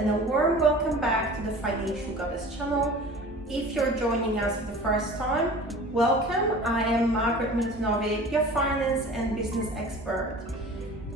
and a warm welcome back to the Financial Goddess channel. If you're joining us for the first time, welcome. I am Margaret Milutinovic, your finance and business expert.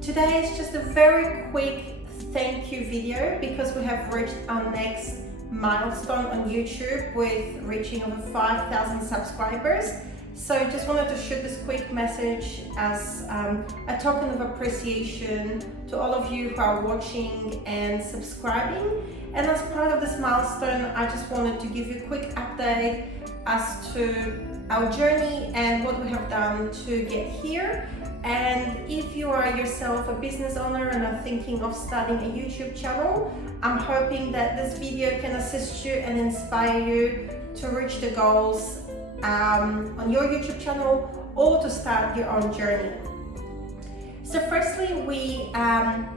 Today is just a very quick thank you video because we have reached our next milestone on YouTube with reaching over 5,000 subscribers. So just wanted to shoot this quick message as a token of appreciation to all of you who are watching and subscribing. And as part of this milestone, I just wanted to give you a quick update as to our journey and what we have done to get here. And if you are yourself a business owner and are thinking of starting a YouTube channel, I'm hoping that this video can assist you and inspire you to reach the goals on your YouTube channel or to start your own journey. So firstly, we are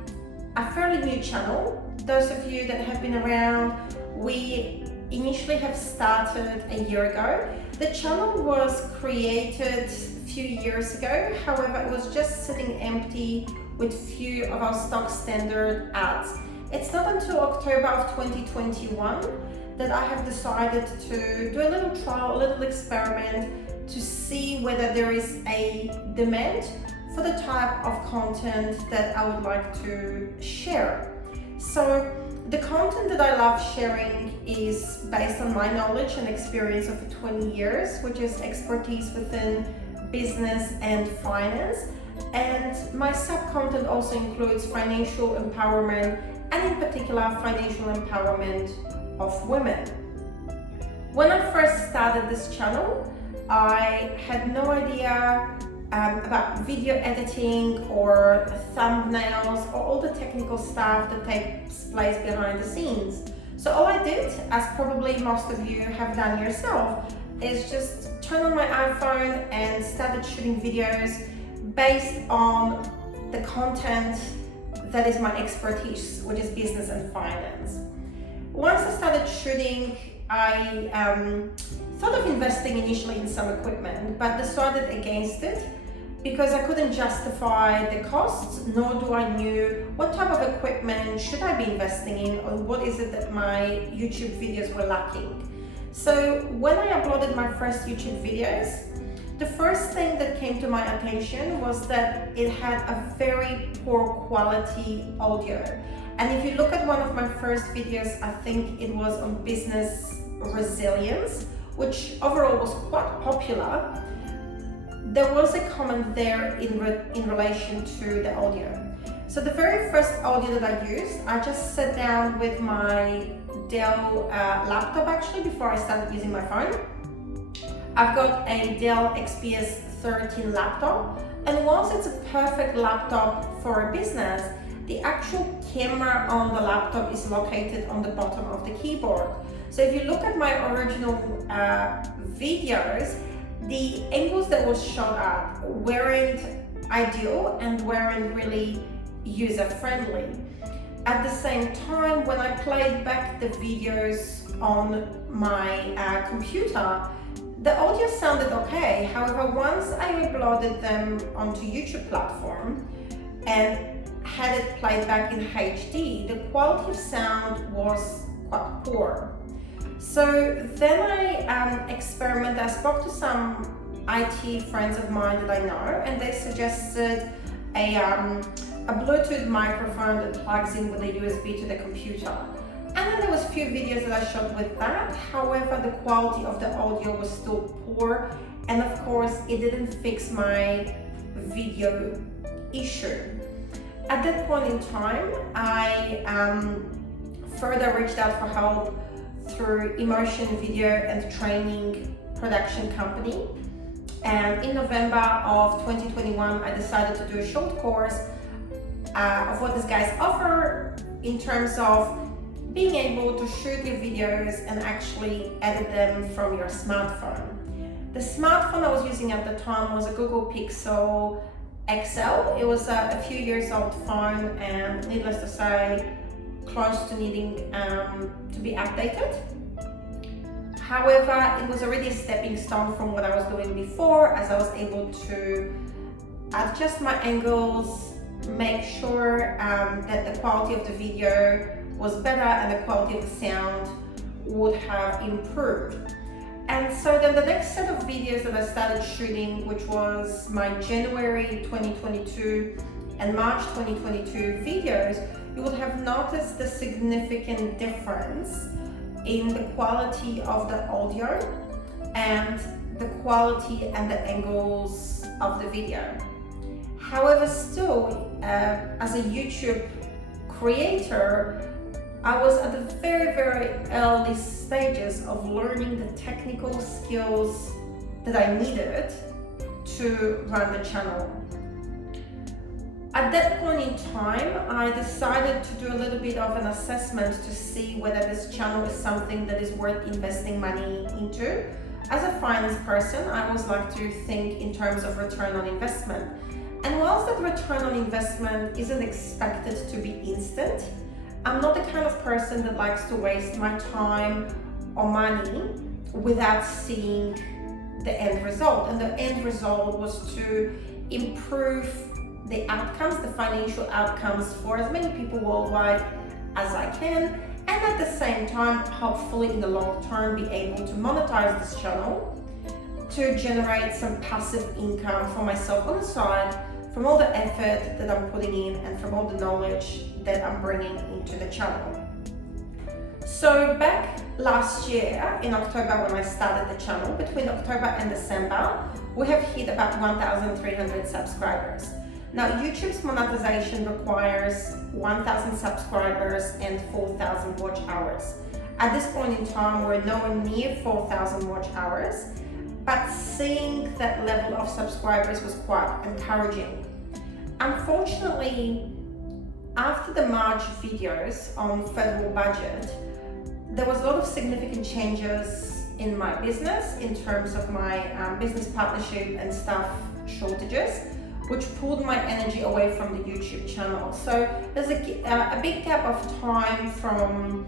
a fairly new channel. Those of you that have been around, we initially have started a year ago. The channel was created a few years ago, however it was just sitting empty with few of our stock standard ads. It's not until October of 2021 that I have decided to do a little trial, a little experiment to see whether there is a demand for the type of content that I would like to share. So the content that I love sharing is based on my knowledge and experience of 20 years, which is expertise within business and finance. And my sub-content also includes financial empowerment and in particular financial empowerment of women. When I first started this channel, I had no idea about video editing or thumbnails or all the technical stuff that takes place behind the scenes. So all I did, as probably most of you have done yourself, is just turn on my iPhone and started shooting videos based on the content that is my expertise, which is business and finance. Once I started shooting, I thought of investing initially in some equipment, but decided against it because I couldn't justify the costs, nor do I knew what type of equipment should I be investing in or what is it that my YouTube videos were lacking. So when I uploaded my first YouTube videos, the first thing that came to my attention was that it had a very poor quality audio. And if you look at one of my first videos, I think it was on business resilience, which overall was quite popular. There was a comment there in relation to the audio. So the very first audio that I used, I just sat down with my Dell laptop actually before I started using my phone. I've got a Dell XPS 13 laptop, and whilst it's a perfect laptop for a business, the actual camera on the laptop is located on the bottom of the keyboard. So if you look at my original videos, the angles that was shot at weren't ideal and weren't really user-friendly. At the same time, when I played back the videos on my computer, the audio sounded okay. However, once I uploaded them onto YouTube platform and had it played back in HD, the quality of sound was quite poor. So then I experimented. I spoke to some IT friends of mine that I know, and they suggested a Bluetooth microphone that plugs in with a USB to the computer. And then there was a few videos that I shot with that. However, the quality of the audio was still poor, and of course, it didn't fix my video issue. At that point in time, I further reached out for help through Emotion Video and Training Production Company. And in November of 2021, I decided to do a short course of what these guys offer in terms of being able to shoot your videos and actually edit them from your smartphone. The smartphone I was using at the time was a Google Pixel XL. It was a few years old phone, and needless to say, close to needing to be updated. However, it was already a stepping stone from what I was doing before, as I was able to adjust my angles, make sure that the quality of the video was better and the quality of the sound would have improved. And so then the next set of videos that I started shooting, which was my January 2022 and March 2022 videos, you would have noticed the significant difference in the quality of the audio and the quality and the angles of the video. However, still, as a YouTube creator, I was at the very, very early stages of learning the technical skills that I needed to run the channel. At that point in time, I decided to do a little bit of an assessment to see whether this channel is something that is worth investing money into. As a finance person, I always like to think in terms of return on investment. And whilst that return on investment isn't expected to be instant, I'm not the kind of person that likes to waste my time or money without seeing the end result. And the end result was to improve the outcomes, the financial outcomes for as many people worldwide as I can, and at the same time, hopefully in the long term, be able to monetize this channel to generate some passive income for myself on the side from all the effort that I'm putting in and from all the knowledge that I'm bringing into the channel. So back last year in October when I started the channel, between October and December, we have hit about 1,300 subscribers. Now, YouTube's monetization requires 1,000 subscribers and 4,000 watch hours. At this point in time, we're nowhere near 4,000 watch hours, but seeing that level of subscribers was quite encouraging. Unfortunately, after the March videos on federal budget, there was a lot of significant changes in my business in terms of my business partnership and staff shortages, which pulled my energy away from the YouTube channel. So there's a big gap of time from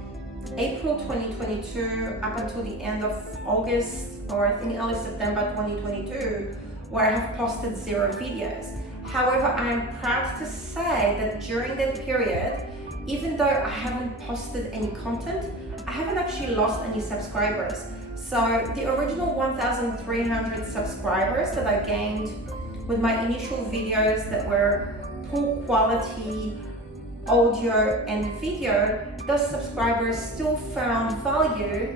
April 2022 up until the end of August, or I think early September 2022, where I have posted 0 videos. However, I am proud to say that during that period, even though I haven't posted any content, I haven't actually lost any subscribers. So the original 1,300 subscribers that I gained with my initial videos that were poor quality audio and video, those subscribers still found value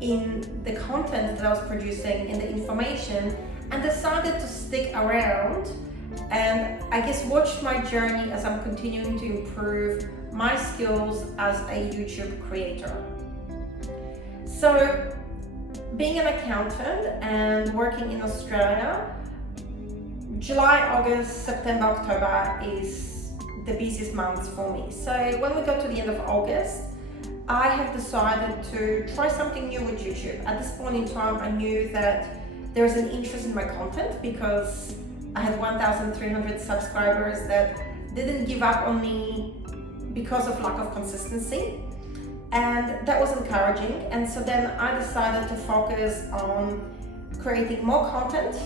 in the content that I was producing, in the information, and decided to stick around and I guess watch my journey as I'm continuing to improve my skills as a YouTube creator. So being an accountant and working in Australia, July, August, September, October is the busiest months for me. So when we got to the end of August, I have decided to try something new with YouTube. At this point in time, I knew that there was an interest in my content because I had 1,300 subscribers that didn't give up on me because of lack of consistency. And that was encouraging. And so then I decided to focus on creating more content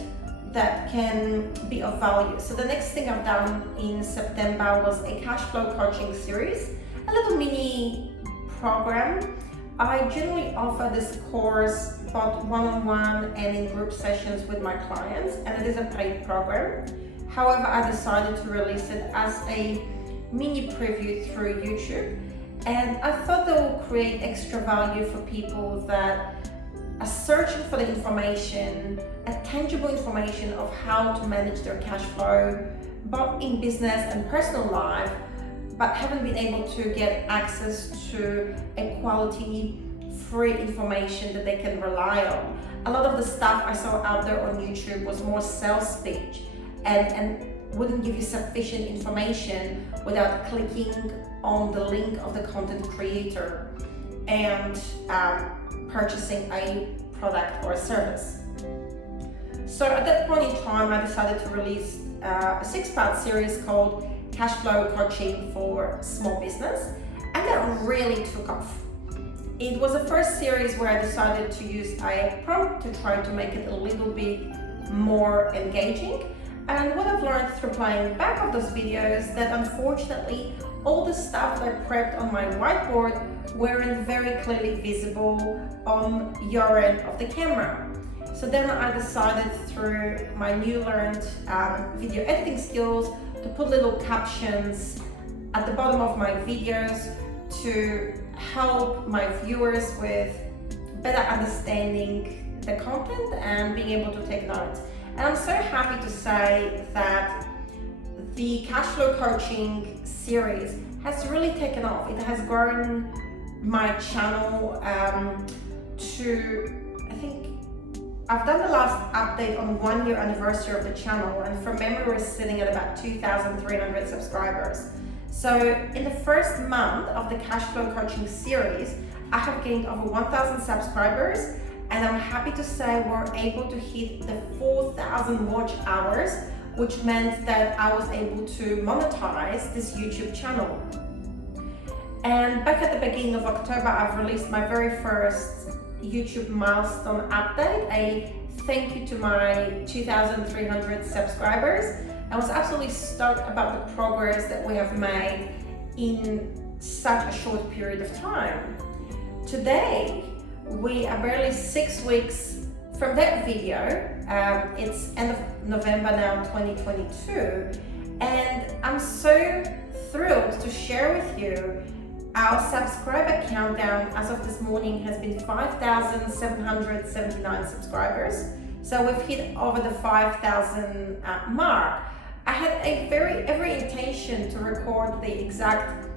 that can be of value. So the next thing I've done in September was a cash flow coaching series, a little mini program. I generally offer this course both one-on-one and in group sessions with my clients, and it is a paid program. However, I decided to release it as a mini preview through YouTube, and I thought that will create extra value for people that are searching for the information, a tangible information of how to manage their cash flow, both in business and personal life, but haven't been able to get access to a quality, free information that they can rely on. A lot of the stuff I saw out there on YouTube was more sales speech and wouldn't give you sufficient information without clicking on the link of the content creator and purchasing a product or a service. So at that point in time, I decided to release a 6-part series called Cash Flow Coaching for Small Business, and that really took off. It was the first series where I decided to use a prompt to try to make it a little bit more engaging, And what I've learned through playing back of those videos, that unfortunately all the stuff that I prepped on my whiteboard weren't very clearly visible on your end of the camera. So then I decided, through my new learned video editing skills, to put little captions at the bottom of my videos to help my viewers with better understanding the content and being able to take notes. And I'm so happy to say that the cash flow coaching series has really taken off. It has grown my channel to, I think, I've done the last update on 1 year anniversary of the channel, and from memory we're sitting at about 2,300 subscribers. So in the first month of the cash flow coaching series, I have gained over 1,000 subscribers, and I'm happy to say we're able to hit the 4,000 watch hours, which meant that I was able to monetize this YouTube channel. And back at the beginning of October, I've released my very first YouTube milestone update, a thank you to my 2,300 subscribers. I was absolutely stoked about the progress that we have made in such a short period of time. Today, we are barely 6 weeks from that video. It's end of November now, 2022, and I'm so thrilled to share with you our subscriber countdown. As of this morning has been 5,779 subscribers. So we've hit over the 5,000 mark. I had every intention to record the exact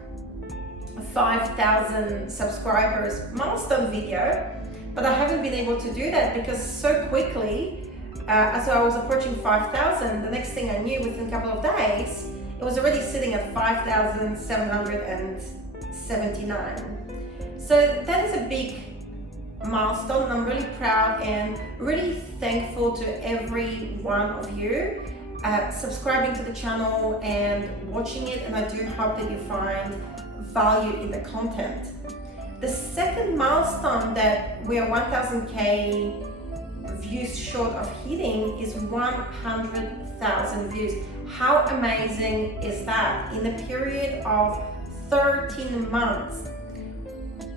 5,000 subscribers milestone video, but I haven't been able to do that because so quickly, as I was approaching 5,000, the next thing I knew, within a couple of days, it was already sitting at 5,779. So that is a big milestone, and I'm really proud and really thankful to every one of you subscribing to the channel and watching it, and I do hope that you find value in the content. The second milestone that we are 1,000K views short of hitting is 100,000 views. How amazing is that? In the period of 13 months,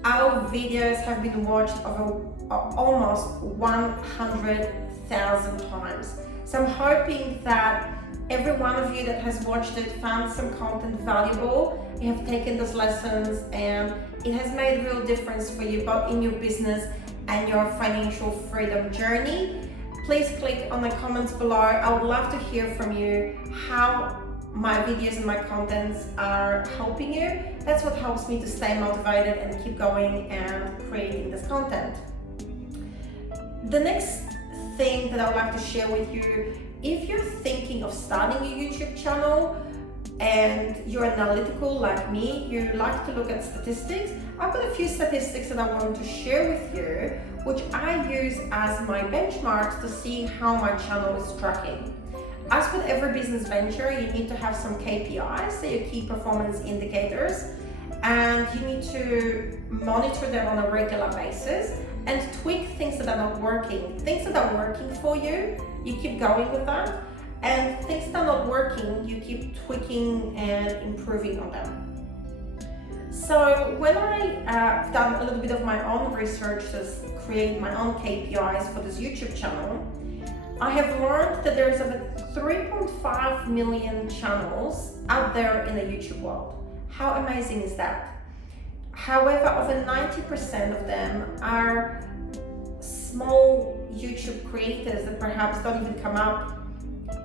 our videos have been watched over almost 100,000 times. So I'm hoping that every one of you that has watched it found some content valuable. You have taken those lessons and it has made a real difference for you, both in your business and your financial freedom journey. Please click on the comments below. I would love to hear from you how my videos and my contents are helping you. That's what helps me to stay motivated and keep going and creating this content. The next thing that I would like to share with you, if you're thinking of starting a YouTube channel and you're analytical like me, you like to look at statistics, I've got a few statistics that I want to share with you, which I use as my benchmarks to see how my channel is tracking. As with every business venture, you need to have some KPIs, so your key performance indicators, and you need to monitor them on a regular basis and tweak things that are not working. Things that are working for you, you keep going with that, and things that are not working, you keep tweaking and improving on them. So when I've done a little bit of my own research to create my own KPIs for this YouTube channel, I have learned that there's over 3.5 million channels out there in the YouTube world. How amazing is that? However, over 90% of them are small YouTube creators that perhaps don't even come up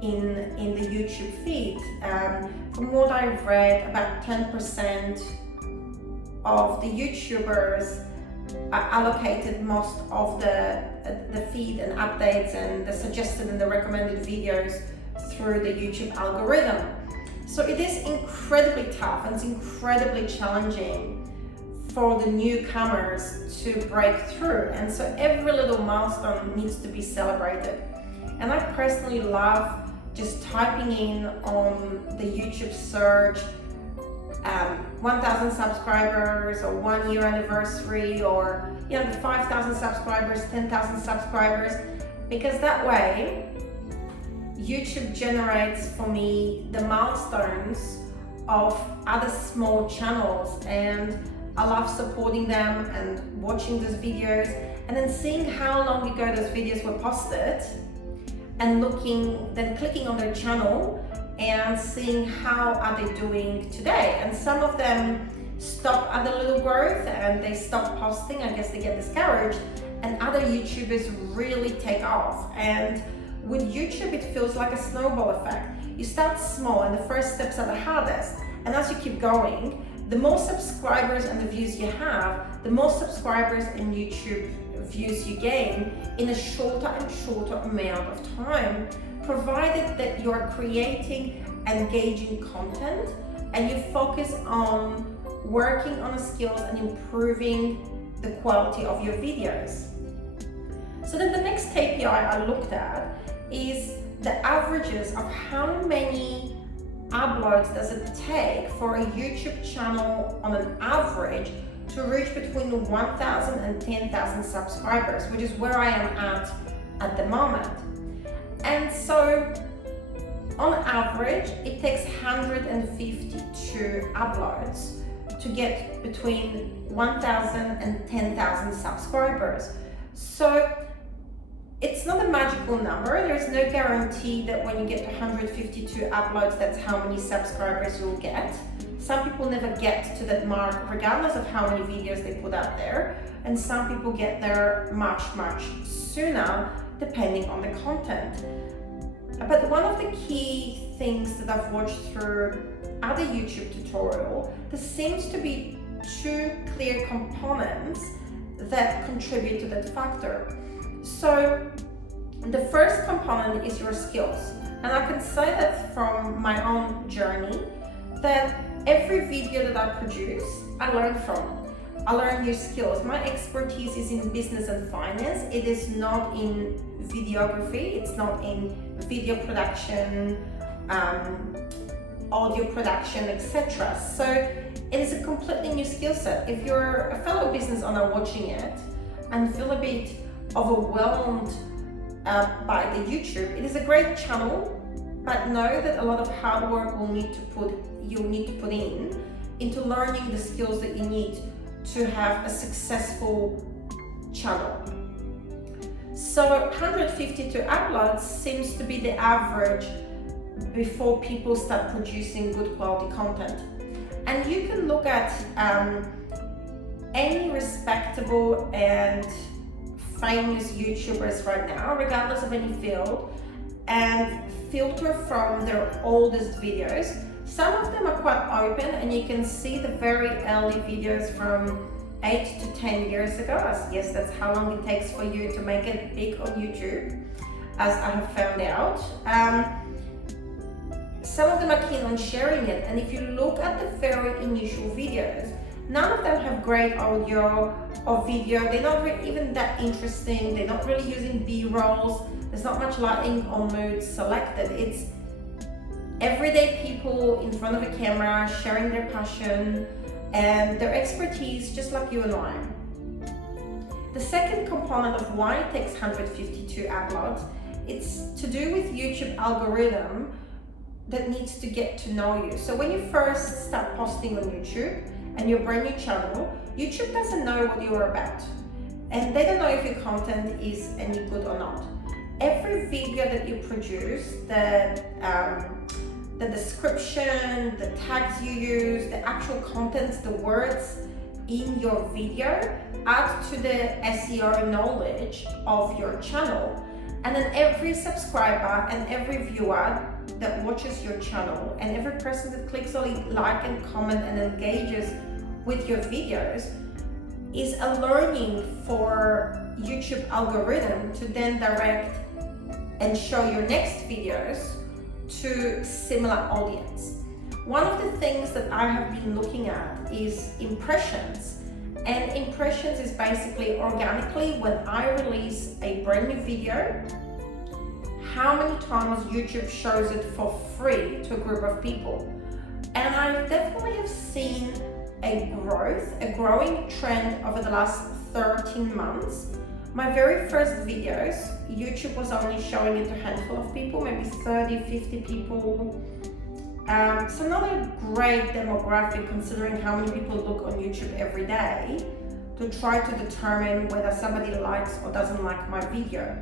in the YouTube feed. From what I've read, about 10% of the YouTubers are allocated most of the feed and updates and the suggested and the recommended videos through the YouTube algorithm. So it is incredibly tough and it's incredibly challenging for the newcomers to break through, and so every little milestone needs to be celebrated. And I personally love just typing in on the YouTube search 1,000 subscribers or 1 year anniversary, or the 5,000 subscribers, 10,000 subscribers, because that way YouTube generates for me the milestones of other small channels, and I love supporting them and watching those videos and then seeing how long ago those videos were posted and then clicking on their channel and seeing how are they doing today. And some of them stop at a little growth and they stop posting, I guess they get discouraged, and other YouTubers really take off. And with YouTube, it feels like a snowball effect. You start small and the first steps are the hardest, and as you keep going, the more subscribers and the views you have, the more subscribers and YouTube views you gain in a shorter and shorter amount of time, provided that you're creating engaging content and you focus on working on the skills and improving the quality of your videos. So then the next KPI I looked at is the averages of how many uploads does it take for a YouTube channel on an average to reach between 1,000 and 10,000 subscribers, which is where I am at the moment. And so on average, it takes 152 uploads to get between 1,000 and 10,000 subscribers. So it's not a magical number. There's no guarantee that when you get to 152 uploads, that's how many subscribers you'll get. Some people never get to that mark regardless of how many videos they put out there. And some people get there much, much sooner depending on the content. But one of the key things that I've watched through other YouTube tutorials, there seems to be two clear components that contribute to that factor. So the first component is your skills. And I can say that from my own journey, that every video that I produce, I learn from. I learn new skills. My expertise is in business and finance. It is not in videography. It's not in video production, audio production, etc. So it is a completely new skill set. If you're a fellow business owner watching it and feel a bit overwhelmed by the YouTube, it is a great channel, but know that a lot of hard work you'll need to put into learning the skills that you need to have a successful channel. So 152 uploads seems to be the average before people start producing good quality content. And you can look at any respectable and famous YouTubers right now, regardless of any field, and filter from their oldest videos. Some of them are quite open and you can see the very early videos from 8 to 10 years ago. Yes, that's how long it takes for you to make it big on YouTube, as I have found out. Some of them are keen on sharing it, and if you look at the very initial videos, none of them have great audio or video. They're not even that interesting. They're not really using B-rolls. There's not much lighting or mood selected. It's everyday people in front of a camera sharing their passion and their expertise, just like you and I. The second component of why it takes 152 uploads, it's to do with YouTube algorithm that needs to get to know you. So when you first start posting on YouTube and you're a brand new channel, YouTube doesn't know what you're about. And they don't know if your content is any good or not. Every video that you produce, the description, the tags you use, the actual contents, the words in your video add to the SEO knowledge of your channel. And then every subscriber and every viewer that watches your channel and every person that clicks on like and comment and engages with your videos is a learning for YouTube algorithm to then direct and show your next videos to similar audience. One of the things that I have been looking at is impressions. And impressions is basically organically when I release a brand new video, how many times YouTube shows it for free to a group of people. And I definitely have seen a growing trend over the last 13 months My very first videos, YouTube was only showing it to a handful of people, maybe 30, 50 people. So not a great demographic considering how many people look on YouTube every day to try to determine whether somebody likes or doesn't like my video.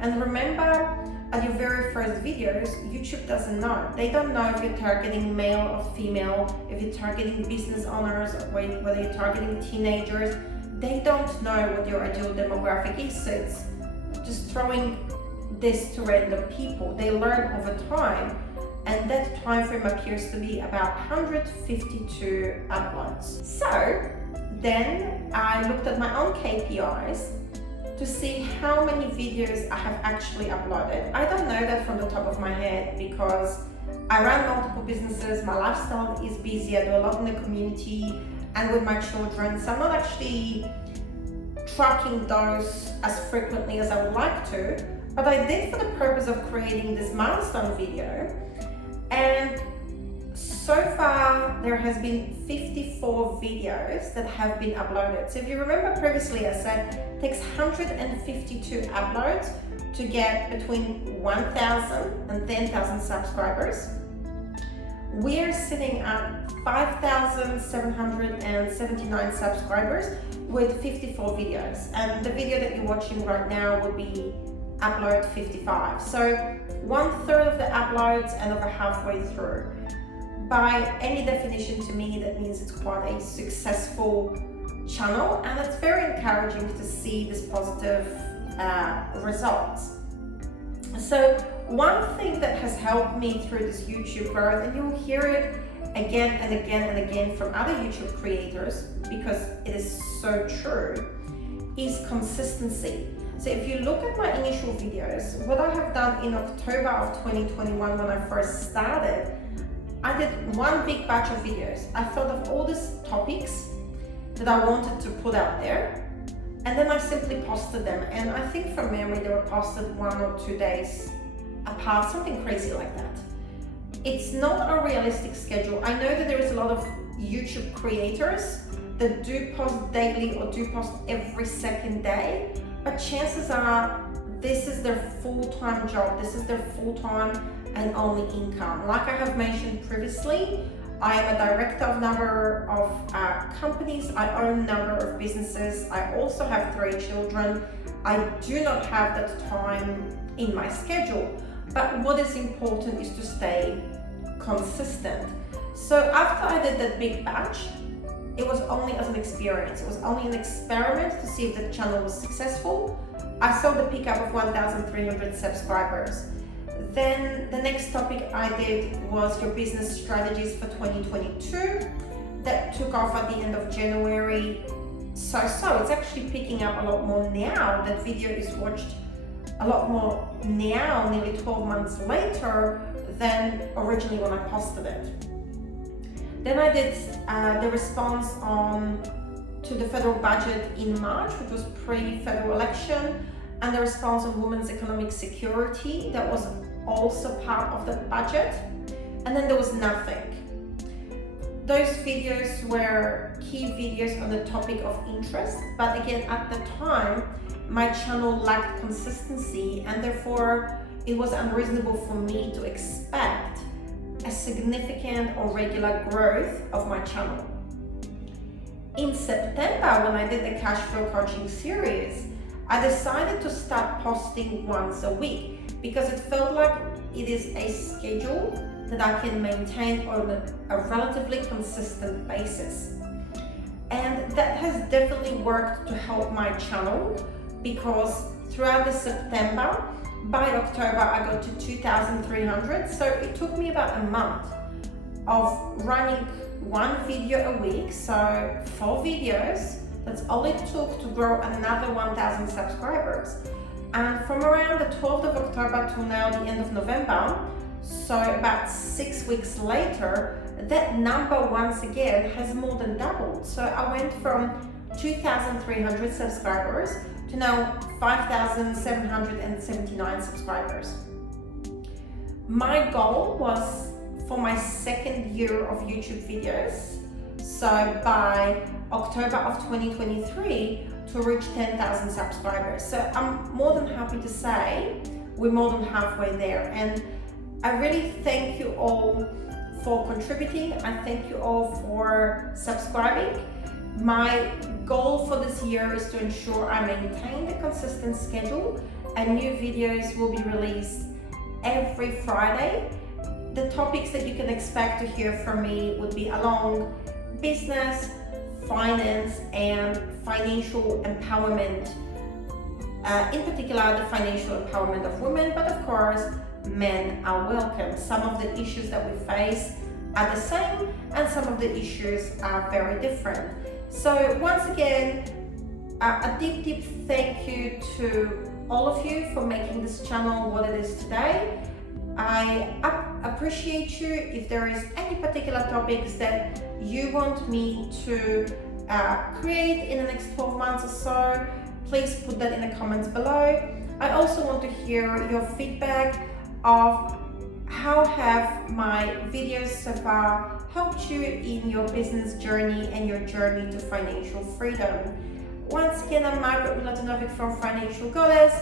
And remember, at your very first videos, YouTube doesn't know. They don't know if you're targeting male or female, if you're targeting business owners, or whether you're targeting teenagers. They don't know what your ideal demographic is, so it's just throwing this to random people. They learn over time, and that time frame appears to be about 152 uploads. So then I looked at my own KPIs to see how many videos I have actually uploaded. I don't know that from the top of my head because I run multiple businesses, my lifestyle is busy, I do a lot in the community and with my children, so I'm not actually tracking those as frequently as I would like to, but I did for the purpose of creating this milestone video. And so far there has been 54 videos that have been uploaded. So if you remember previously I said it takes 152 uploads to get between 1,000 and 10,000 subscribers. We're sitting at 5,779 subscribers with 54 videos, and the video that you're watching right now would be upload 55. So 1/3 of the uploads and over halfway through. By any definition, to me, that means it's quite a successful channel, and it's very encouraging to see this positive results. So one thing that has helped me through this YouTube growth, and you'll hear it again and again and again from other YouTube creators because it is so true, is consistency. So if you look at my initial videos, what I have done in October of 2021 when I first started, I did one big batch of videos. I thought of all these topics that I wanted to put out there, and then I simply posted them. And I think from memory, they were posted 1 or 2 days apart, something crazy like that. It's not a realistic schedule. I know that there is a lot of YouTube creators that do post daily or do post every second day, but chances are this is their full-time job. This is their full-time and only income. Like I have mentioned previously, I am a director of a number of companies. I own a number of businesses. I also have 3 children. I do not have that time in my schedule. But what is important is to stay consistent. So after I did that big batch, it was only as an experience. It was only an experiment to see if the channel was successful. I saw the pickup of 1,300 subscribers. Then the next topic I did was your business strategies for 2022. That took off at the end of January. So it's actually picking up a lot more now. That video is watched a lot more now, nearly 12 months later, than originally when I posted it. Then I did the response to the federal budget in March, which was pre-federal election, and the response on women's economic security, that was also part of the budget. And then there was nothing. Those videos were key videos on the topic of interest, but again, at the time, my channel lacked consistency, and therefore it was unreasonable for me to expect a significant or regular growth of my channel. In September, when I did the cash flow coaching series, I decided to start posting once a week because it felt like it is a schedule that I can maintain on a relatively consistent basis. And that has definitely worked to help my channel, because throughout the September, by October, I got to 2,300. So it took me about a month of running 1 video a week, so 4 videos. That's all it took to grow another 1,000 subscribers. And from around the 12th of October to now the end of November, so about 6 weeks later, that number once again has more than doubled. So I went from 2,300 subscribers to now 5,779 subscribers. My goal was for my 2nd year of YouTube videos. So by October of 2023 to reach 10,000 subscribers. So I'm more than happy to say we're more than halfway there. And I really thank you all for contributing. I thank you all for subscribing. My goal for this year is to ensure I maintain the consistent schedule and new videos will be released every Friday. The topics that you can expect to hear from me would be along business, finance, and financial empowerment. In particular, the financial empowerment of women, but of course, men are welcome. Some of the issues that we face are the same, and some of the issues are very different. So once again, a deep thank you to all of you for making this channel what it is today. I appreciate you. If there is any particular topics that you want me to create in the next 12 months or so, please put that in the comments below. I also want to hear your feedback of how have my videos so far helped you in your business journey and your journey to financial freedom. Once again, I'm Margaret Milutinovic from Financial Goddess.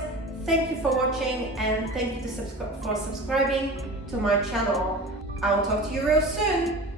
Thank you for watching and thank you for subscribing to my channel. I'll talk to you real soon.